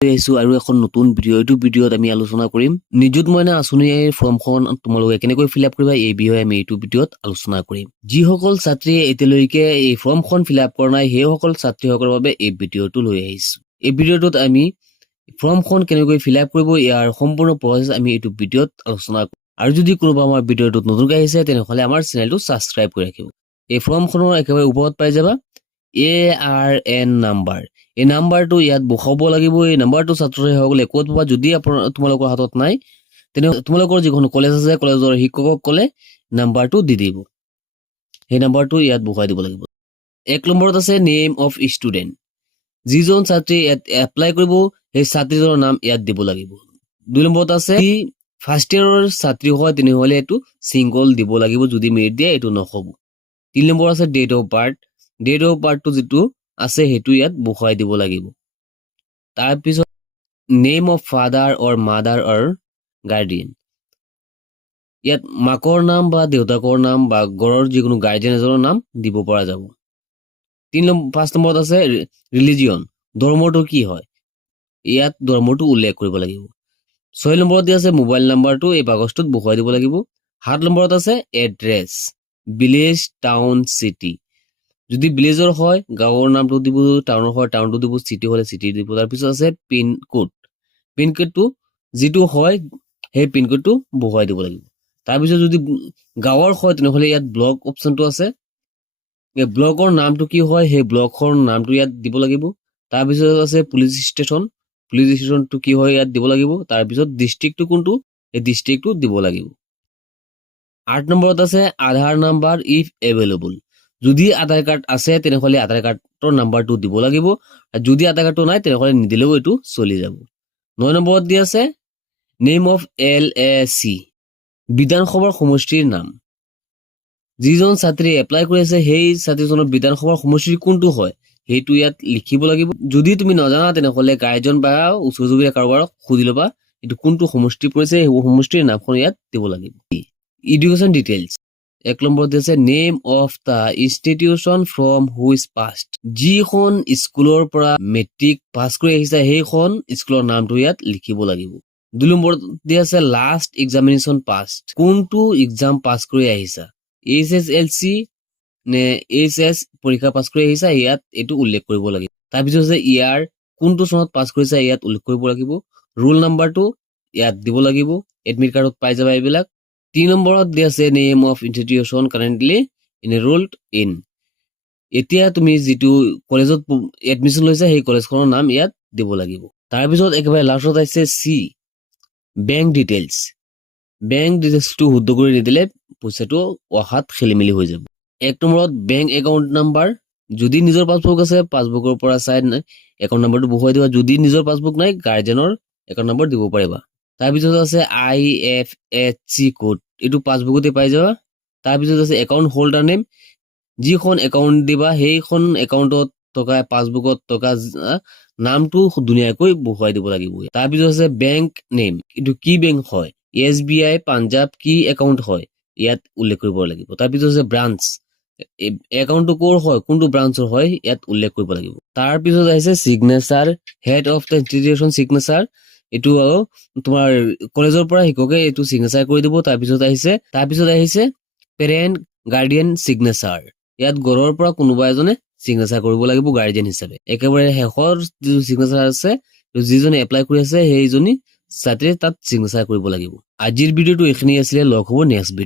আহিছো আৰু এখন নতুন ভিডিঅ'। এইটো ভিডিঅ'ত আমি আলোচনা কৰিম নিযুত মইনা আঁচনিৰ ফৰ্মখন তোমালোকে কেনেকৈ ফিল আপ কৰিবা, এই বিষয়ে আমি এইটো ভিডিঅ'ত আলোচনা কৰিম। যিসকল ছাত্ৰীয়ে এতিয়ালৈকে এই ফৰ্মখন ফিল আপ কৰা নাই, সেইসকল ছাত্ৰীসকলৰ বাবে এই ভিডিঅ'টো লৈ আহিছো। এই ভিডিঅ'টোত আমি ফৰ্মখন কেনেকৈ ফিল আপ কৰিব, ইয়াৰ সম্পূৰ্ণ প্ৰচেছ আমি এইটো ভিডিঅ'ত আলোচনা কৰিম। আৰু যদি কোনোবা আমাৰ ভিডিঅ'টোত নতুনকৈ আহিছে, তেনেহ'লে আমাৰ চেনেলটো ছাবস্ক্ৰাইব কৰি ৰাখিব। এই ফৰ্মখনৰ একেবাৰে ওপৰত পাই যাবা ARN নাম্বাৰ। এই নাম্বাৰটো ইয়াত বহাব লাগিব। এই নাম্বাৰটো ছাত্ৰসকলে ক'ত পাবা, যদি তোমালোকৰ হাতত নাই, তেনেহ'লে তোমালোকৰ যিখন কলেজ আছে, কলেজৰ শিক্ষকক ক'লে নাম্বাৰটো দি দিব। সেই নাম্বাৰটো ইয়াত বহাই দিব লাগিব। 1 নম্বৰত আছে নেম অফ ষ্টুডেণ্ট। যিজন ছাত্ৰী ইয়াত এপ্লাই কৰিব, সেই ছাত্ৰীজনৰ নাম ইয়াত দিব লাগিব। 2 নম্বৰত আছে ফাৰ্ষ্ট ইয়াৰৰ ছাত্ৰী হয়, তেনেহ'লে এইটো চিংগল দিব লাগিব। যদি মেৰিট দিয়ে এইটো নহ'ব। 3 নম্বৰ আছে date of birth. Date of বাৰ্থটো যিটো আছে সেইটো ইয়াত বহুৱাই দিব লাগিব। তাৰপিছত name of father or mother or guardian. ইয়াত মাকৰ নাম বা দেউতাকৰ নাম বা ঘৰৰ যিকোনো গাৰ্ডিয়ান এজনৰ নাম দিব পৰা যাব। 5 নম্বৰত আছে ৰিলিজিয়ন। ধৰ্মটো কি হয়, ইয়াত ধৰ্মটো উল্লেখ কৰিব লাগিব। 6 নম্বৰত দিয়া আছে মোবাইল নাম্বাৰটো এই কাগজটোত বহুৱাই দিব লাগিব। 7 নম্বৰত আছে এড্ৰেছ, ভিলেজ, টাউন, চিটি। যদি ভিলেজৰ হয় গাঁৱৰ নামটো দিব, টাউনৰ হয় টাউনটো দিব, চিটি হ'লে চিটি দিব। তাৰপিছত আছে পিনক'ড। পিনক'ডটো যিটো হয় সেই পিনক'ডটো বহুৱাই দিব লাগিব। তাৰপিছত যদি গাঁৱৰ হয় তেনেহ'লে ইয়াত ব্লক অপশ্যনটো আছে। এই ব্লকৰ নামটো কি হয় সেই ব্লকৰ নামটো ইয়াত দিব লাগিব। তাৰপিছত আছে পুলিচ ষ্টেচন। পুলিচ ষ্টেচনটো কি হয় ইয়াত দিব লাগিব। তাৰপিছত ডিষ্ট্ৰিক্টটো কোনটো, এই ডিষ্ট্ৰিক্টটো দিব লাগিব। 8 নম্বৰত আছে আধাৰ নাম্বাৰ ইফ এভেইলেবল। যদি আধাৰ কাৰ্ড আছে তেনেহ'লে আধাৰ কাৰ্ডৰ নাম্বাৰটো দিব লাগিব। আৰু যদি আধাৰ কাৰ্ডটো নাই তেনেহ'লে নিদিলেও এইটো চলি যাব। 9 নম্বৰত দি আছে নেম অফ LAC, বিধানসভাৰ সমষ্টিৰ নাম। যিজন ছাত্ৰী এপ্লাই কৰি আছে সেই ছাত্ৰীজনৰ বিধানসভাৰ সমষ্টি কোনটো হয় সেইটো ইয়াত লিখিব লাগিব। যদি তুমি নাজানা তেনেহ'লে গাৰ্জেন বা ওচৰ চুবুৰীয়া কাৰোবাৰক সুধি ল'বা এইটো কোনটো সমষ্টি পৰিছে, সেই সমষ্টিৰ নামখন ইয়াত দিব লাগিব। Education details. 1 নম্বৰত আছে name of the institution from which passed. যিখন স্কুলৰ পৰা মেট্ৰিক পাছ কৰি আহিছা সেইখন স্কুলৰ নামটো ইয়াত লিখিব লাগিব। 2 নম্বৰত দিয়া আছে লাষ্ট এক্সামিনেশ্যন পাষ্ট। কোনটো এক্সাম পাছ কৰি আহিছা, HSLC নে HS পৰীক্ষা পাছ কৰি আহিছা, ইয়াত এইটো উল্লেখ কৰিব লাগিব। তাৰপিছত আছে ইয়াৰ, কোনটো চনত পাছ কৰিছা ইয়াত উল্লেখ কৰিব লাগিব। ৰোল নাম্বাৰটো ইয়াত দিব লাগিব। এডমিট কাৰ্ডত পাই যাবা এইবিলাক। 3 নম্বৰত দিয়া আছে name of institution currently enrolled in. এতিয়া তুমি যিটো কলেজত এডমিশ্যন লৈছা সেই কলেজখনৰ নাম ইয়াত দিব লাগিব। তাৰপিছত একেবাৰে লাষ্টত আছে C, বেংক ডিটেইলছ। বেংক ডিটেইলছটো শুদ্ধ কৰি নিদিলে পইচাটো অহাত খেলি মেলি হৈ যাব। 1 নম্বৰত বেংক একাউণ্ট নাম্বাৰ। যদি নিজৰ পাছবুক আছে পাছবুকৰ পৰা চাই একাউণ্ট নাম্বাৰটো বহুৱাই দিবা। যদি নিজৰ পাছবুক নাই গাৰ্জেনৰ একাউণ্ট নাম্বাৰ দিব পাৰিবা। তাৰপিছত আছে IFSC কোড, এইটো পাছবুকতে পাই যাবা। তাৰপিছত আছে একাউণ্ট হোল্ডাৰ নেম। যিখন একাউণ্ট দিবা সেইখন একাউণ্টত থকা পাছবুকত থকা নামটো ধুনীয়াকৈ বহুৱাই দিব লাগিব। তাৰপিছত আছে বেংক নেম, এইটো কি বেংক হয়, SBI, পাঞ্জাৱ, কি একাউণ্ট হয় ইয়াত উল্লেখ কৰিব লাগিব। তাৰপিছত আছে ব্ৰাঞ্চ, একাউণ্টটো ক'ৰ হয়, কোনটো ব্ৰাঞ্চৰ হয় ইয়াত উল্লেখ কৰিব লাগিব। তাৰপিছত আহিছে signature, head of the institution signature. এইটো তোমাৰ কলেজৰ পৰা শিক্ষকে এইটো চিগনেচাৰ কৰি দিব। তাৰপিছত আহিছে পেৰেণ্ট গাৰ্ডিয়ান চিগনেচাৰ। ইয়াত ঘৰৰ পৰা কোনোবা এজনে চিগনেচাৰ কৰিব লাগিব গাৰ্ডিয়ান হিচাপে। একেবাৰে শেষৰ যিটো চিগনেচাৰ আছে, যিজনে এপ্লাই কৰি আছে সেইজনী ছাত্ৰীয়ে তাত চিগনেচাৰ কৰিব লাগিব। আজিৰ ভিডিঅ'টো এইখিনি আছিলে, লগ হ'ব নেক্সট ভিডিঅ'।